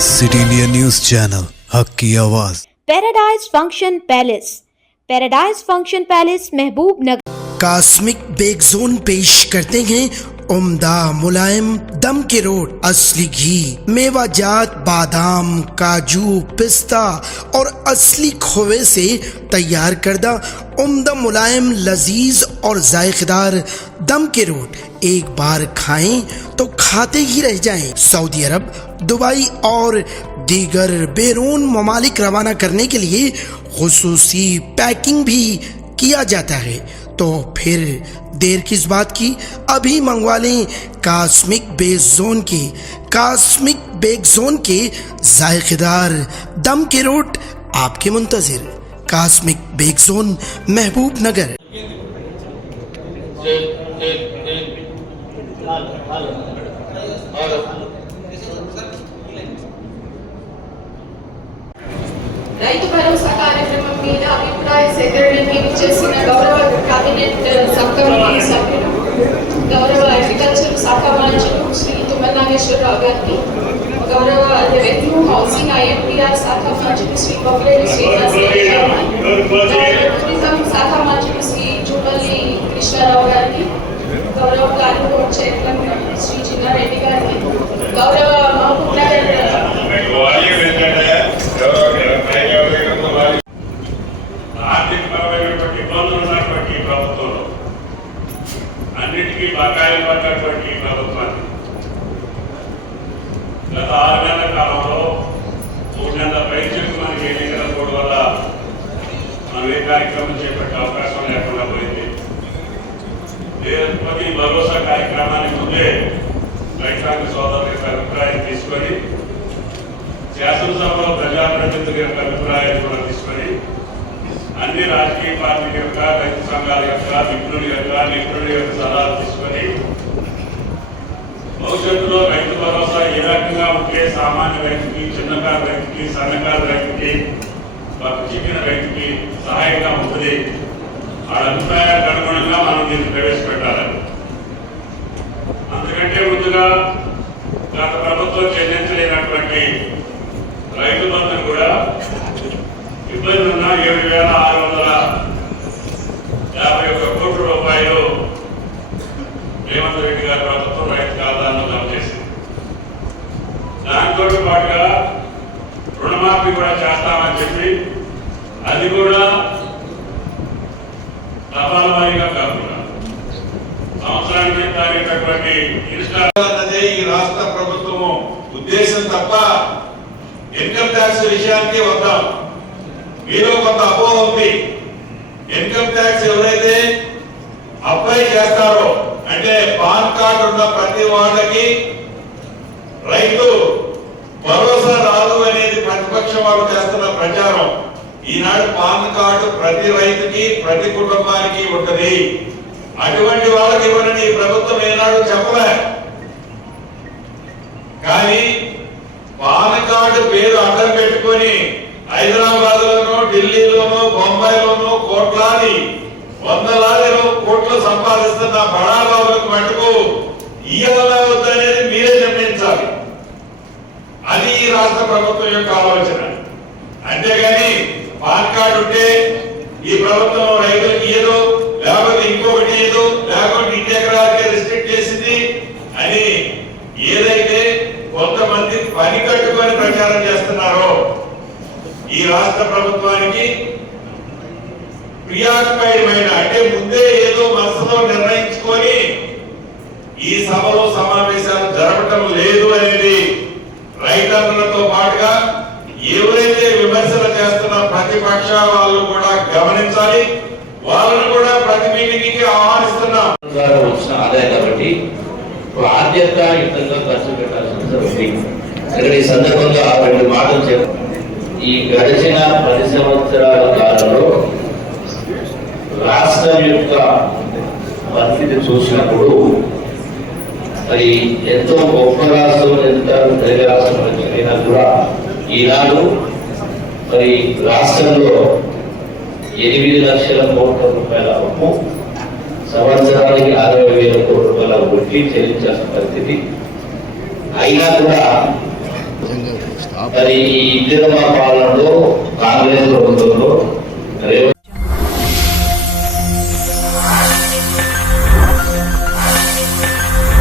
City India news channel हक की आवाज। Paradise function palace, paradise function palace महबूब नगर। Cosmic bake zone पेश करते हैं उम्दा मुलायम दम के रोड, असली घी, मेवाजात, बादाम, काजू, पिस्ता और असली खोवे से तैयार करदा उम्दा मुलायम लजीज और जायकेदार दम के रोड। एक बार खाएं तो खाते ही रह जाएं। सऊदी अरब, दुबई और दीगर बैरून ममालिक रवाना करने के लिए खुसूसी पैकिंग भी किया जाता है, तो फिर देर किस बात की, अभी मंगवा लें कॉस्मिक बेक जोन के जायकेदार दम के रोट आपके मुंतजिर। कॉस्मिक बेक जोन महबूब नगर। రైతు భరోసా కార్యక్రమం మీద అభిప్రాయ సేకరణకి చేసిన గౌరవ కేబినెట్ సబ్ కమిటీ సభ్యులు, గౌరవ అగ్రికల్చర్ శాఖ మంత్రులు శ్రీ తుమ్మల నాగేశ్వరరావు గారికి, గౌరవ రెవెన్యూ హౌసింగ్ ఐఎంపీఆర్ శాఖ మంత్రులు శ్రీ కొప్పలేటి శ్రీనివాస్ టూరిజం శాఖ మంత్రులు శ్రీ జూపల్లి కృష్ణారావు గారికి, గౌరవ planning board chairman Shri Chinnareddy గారికి, గౌరవ మహబూబ్ నగర్ ఆర్థికపరమైనటువంటి ఇబ్బందులు ఉన్నటువంటి ప్రభుత్వంలో అన్నిటికీ బకాయిలు పడ్డటువంటి ప్రభుత్వాన్ని గత 6 నెలల కాలంలో 3 నెలల పైచలకు మనకి ఎన్నికల కోడ్ వల్ల మనం ఏ కార్యక్రమం చేపట్టే అవకాశం లేకుండా పోయింది. ప్రతి భరోసా కార్యక్రమానికి ముందే రైతాంగ సోదరుల యొక్క అభిప్రాయం తీసుకొని, శాసనసభలో ప్రజాప్రతినిధుల యొక్క అభిప్రాయాలు కూడా తీసుకొని, అన్ని రాజకీయ పార్టీల యొక్క, రైతు సంఘాల యొక్క, నిపుణుల యొక్క సలహాలు తీసుకొని భవిష్యత్తులో రైతు భరోసా ఏ రకంగా ఉంటే సామాన్య రైతుకి, చిన్నకారు రైతుకి, సన్నకారు రైతుకి, చిక్కిన రైతుకి సహాయంగా ఉంటుంది, వాళ్ళ అభిప్రాయాలకు అనుగుణంగా మనం దీన్ని ప్రవేశపెట్టాలి. అంతకంటే ముందుగా గత ప్రభుత్వం చెల్లించలేనటువంటి రైతు బంధును కూడా ఇబ్బంది ఉన్న 7,651 కోట్ల రూపాయలు రేవంత్ రెడ్డి గారి ప్రభుత్వం రైతు ఖాతాల్లో జమ చేసింది. దాంతో పాటుగా రుణమాఫీ కూడా చేస్తామని చెప్పి, అది కూడా తపాలవారీగా కాకుండా సంవత్సరానికి తారీఖు అన్నదే ఈ రాష్ట్ర ప్రభుత్వము ఉద్దేశం తప్ప ఇన్కమ్ ట్యాక్స్ విషయానికి వద్దాం. మీలో కొంత అపోహ ఉంది. ఇన్కమ్ ట్యాక్స్ ఎవరైతే అప్లై చేస్తారో, అంటే పాన్ కార్డు ఉన్న ప్రతి వాళ్ళకి రైతు భరోసా రాదు అనేది ప్రతిపక్షం వాళ్ళు చేస్తున్న ప్రచారం. ఈనాడు పాన్ కార్డు ప్రతి రైతుకి, ప్రతి కుటుంబానికి ఉంటది. అటువంటి వాళ్ళకి ఇవ్వనని ఈ ప్రభుత్వం ఏనాడు చెప్పలే. కానీ పాన్ కార్డు పేరు అడ్డం పెట్టుకొని హైదరాబాద్ లోనో, ఢిల్లీలోనో, బొంబాయిలోనో కోట్లాది, వందలాది కోట్లు సంపాదిస్తున్న బడాబాబులకు మటుకు ఇయ్యాలా వద్దనేది మీరే నిర్ణయించాలి. అది ఈ రాష్ట్ర ప్రభుత్వం యొక్క ఆలోచన. అంతేగాని పాన్ కార్డు ఉంటే ఈ ప్రభుత్వం రైతులకు ఇయ్యదు, లేకపోతే ఇంకొకటి ఇయ్యదు, లేకపోతే ఇంటి ఎకరాలకే రిస్ట్రిక్ట్ చేసింది అని ఏదైతే కొంతమంది పని కట్టుకొని ప్రచారం చేస్తున్నారో, ఈ రాష్ట్ర ప్రభుత్వానికి ప్రియాస్పైడమైన, అంటే ముందే ఏదో మనసులో నిర్ణయించుకొని ఈ సభలో సమావేశాలు జరపటం లేదు అనేది రైతన్నలతో పాటుగా ఎవరైతే విమర్శలు చేస్తున్న ప్రతిపక్ష వాళ్ళు కూడా గమనించాలి. వాళ్ళను కూడా ప్రతి మీటింగ్కి ఆహ్వానిస్తున్నాం. వచ్చిన ఆదాయం కాబట్టి బాధ్యతాయుతంగా ఖర్చు పెట్టాల్సిన ఉంది. ఇక్కడ ఈ సందర్భంగా 2 మాటలు చెప్పారు. ఈ గడిచిన 10 సంవత్సరాల కాలంలో రాష్ట్రం యొక్క పరిస్థితి చూసినప్పుడు మరి ఎంతో గొప్ప రాష్ట్రం, ఎంత తెలుగు రాష్ట్రం అయినా కూడా ఈనాడు మరి రాష్ట్రంలో 8 లక్షల కోట్ల రూపాయల అప్పు, సంవత్సరానికి 60,000 కోట్ల రూపాయల వడ్డీ చెల్లించాల్సిన పరిస్థితి. అయినా కూడా మరి ఈ ఇందిరమ్మ పాలనలో కాంగ్రెస్ ఒక